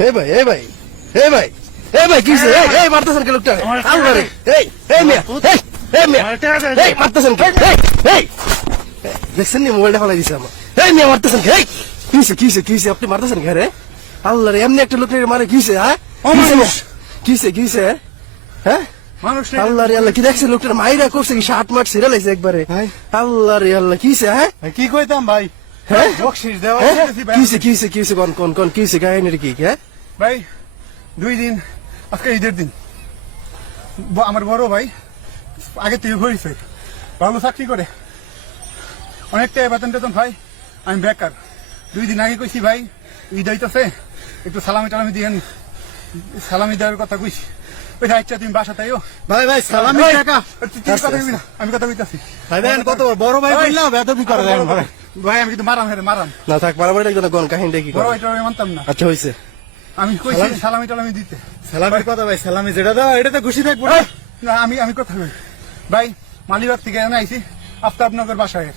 हे भाई हे भाई हे भाई हे भाई किसे हे हे मारता सर के लुटता है आओ रे हे हे मिया हे हे मिया हे मारता सर के हे हे। देखसन नी मोबाइल देखला दिस हम हे मिया मारता सर के किसे किसे किसे अपने मारता सर के आओ रे हमने एक लुटने मारे किसे हाँ? किसे किसे किसे हैं? अल्लाह रे अल्लाह की से लुटेर मायरा कोसे की शाट मार सिरा ले से एक बारे अल्लाह रे अल्लाह की से की कोई था भाई? হ্যাঁ? হ্যাঁ? ভাই। কিসে কিসে কিসে কোন কোন কোন কিসে কাহিনীর কি হ্যাঁ? ভাই দুই দিন আজকে ঈদের দিন। আমার বড় ভাই আগে থেকে হয়েছে ভালো চাকরি করে। অনেকটা বেতন টেতন ভাই আমি বেকার। দুই দিন আগে কইছি ভাই ঈদ হইতেছে একটু সালামি টালামি দিয়েন সালামি দেওয়ার কথা কইছি। ওই আচ্ছা তুমি বাসা তাইও? ভাই ভাই সালামি টাকা। কইবি না আমি কথা কইতাছি। ভাই কত বড়, ভাই। বললাম বেদবি করে দেখেন ভাই। ভাই আমি কিন্তু মারাম হেরে মারাম। না থাক মারামারি একজন কোন কাহিনীটা কি বড় ভাইটা আমি মানতাম না। আচ্ছা হইছে। আমি কইছি সালামি টালামি দিতে। সালামির কথা ভাই সালামি যেটা দাও এটা তো খুশি থাকব না। আমি আমি কথা বলি ভাই মালিবাগ থেকে আমি আইছি আফতাবনগর বাসায়।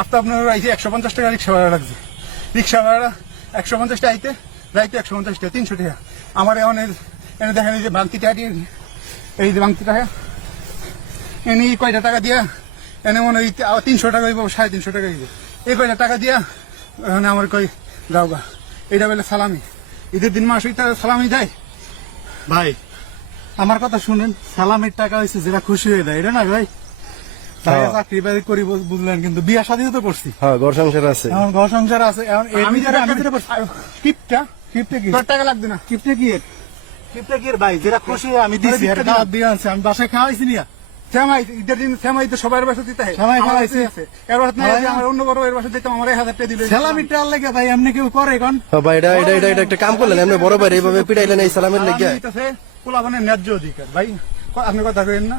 আফতাবনগর আইছি একশো পঞ্চাশ টাকা রিক্সা ভাড়া লাগছে। রিক্সা ভাড়া একশো পঞ্চাশ টাকা আইতে যাইতে একশো পঞ্চাশ টাকা তিনশো টাকা। আমার এখন এনে দেখেন এই যে বাংতি টাকা দিয়ে এই যে বাংতি টাকা। এনে কয়টা টাকা দিয়া এনে মনে হয় তিনশো টাকা হইব সাড়ে তিনশো টাকা হইব। এই কয়টা টাকা দিয়া আমার কই গাও গা। এইটা বলে সালামি। ঈদের দিন মাস সালামি দেয়। ভাই আমার কথা শুনেন সালামির টাকা হয়েছে যেটা খুশি হয়ে দেয় এটা না ভাই? হ্যাঁ। চাকরি বাকরি করি বুঝ- বুঝলেন কিন্তু বিয়া শাদী তো করছি। হ্যাঁ ঘর সংসার আছে। এখন ঘর সংসার আছে এখন আমি কিপটা কি? টাকা লাগবে না। কিপটে কি এর? কি ভাই যেটা খুশি আমি আমি বাসায় খাওয়াইছি নিয়া। শ্যামাই ঈদের দিন শ্যামাই তো সবার বাসা দিতে হয়। শ্যামাই। আমার অন্য বড় এর বাসা দিতাম আমার এক হাজার টাকা দিল। সালামি টাল লাগে ভাই এমনি কেউ করে এখন। ভাই এটা এটা এটা এটা একটা কাম করলেন এমনি বড় ভাই এইভাবে পিটাইলেন এই সালামের লেগে। পোলাপানের ন্যায্য অধিকার। ভাই আপনি কথা কেন না।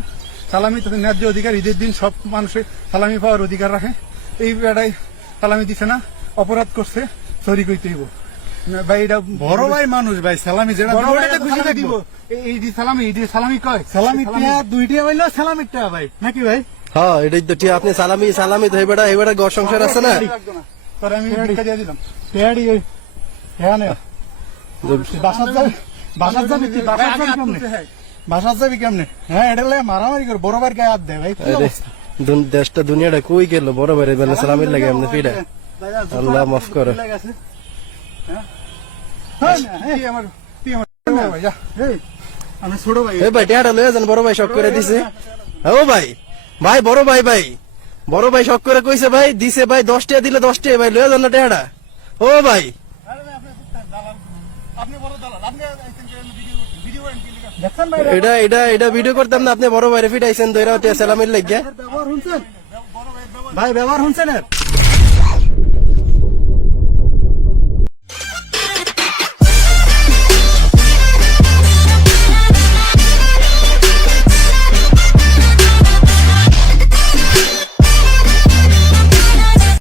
সালামি তো ন্যায্য অধিকার ঈদের দিন সব মানুষের সালামি পাওয়ার অধিকার রাখে। এই বেড়াই সালামি দিছে না অপরাধ করছে সরি কইতে হইব। ভাই এটা বড় ভাই মানুষ ভাই সালামি যেটা বড় দিবো খুশি সালামি দিব। থাকব এই- এই সালামি এই সালামি কয়? সালামি সালামি। টিয়া দুইটা ভাই। নাকি ভাই? হ্যাঁ এটাই তো ঠিক আপনি সালামি সালামি তো ঘর সংসার আছে না? লাগতো না। তোর আমি ভিক্ষা দিয়ে দিলাম। পেয়ারি ওই হ্যাঁ না। বাসার যাবি বাসার যাবি তুই ভাই, বাসার আমি যাবি কেমনে? তুলতে, হ্যাঁ। যাবি কেমনে? হ্যাঁ এটা লাগে মারামারি করে বড় ভাইয়ের গায়ে হাত দেয় ভাই দেশটা দুনিয়াটা কই গেল? বড় ভাই বেলা সালামের লাগে এমনি আল্লাহ মাফ করে। ভাই, যা। এই, আমি ছোট ভাই। এই ভাই লয়ে যান বড় ভাই শখ করে দিছে। হ্যাঁ ও ভাই ভাই বড় ভাই ভাই। বড় ভাই শখ করে কইছে ভাই দিছে ভাই দশ টাকা দিলে দশ টাকা ভাই লয়ে যান না ও ভাই। ভাই এটা? এটা এটা ভিডিও করতাম না আপনি বড় ভাইরে ফিটাইছেন দইরা টিয়া সালামের লাগে ব্যবহার ভাই ব্যবহার শুনছেন?